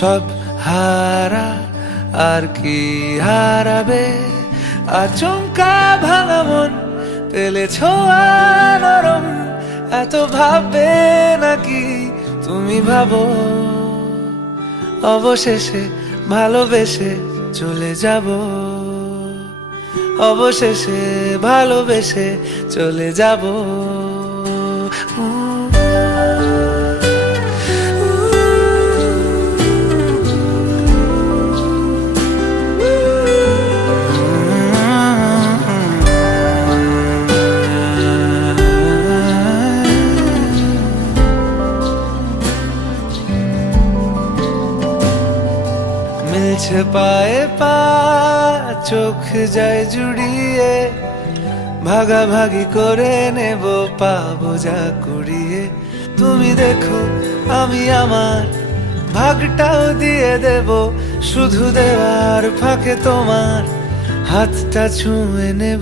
সব হারা আর কি হারাবে, আচমকা ভাঙা মন পেলে ছোঁয়া নরম, এত ভাববে নাকি তুমি ভাবো, অবশেষে ভালোবেসে চলে যাব, অবশেষে ভালোবেসে চলে যাব। মিলছে পায়ে পা, চোখ যায় জুড়িয়ে, ভাগাভাগি করে নেব পাবো যা কুড়িয়ে। তুমি দেখো আমি আমার ভাগটাও দিয়ে দেব, শুধু দেওয়ার ফাঁকে তোমার হাতটা ছুঁয়ে নেব।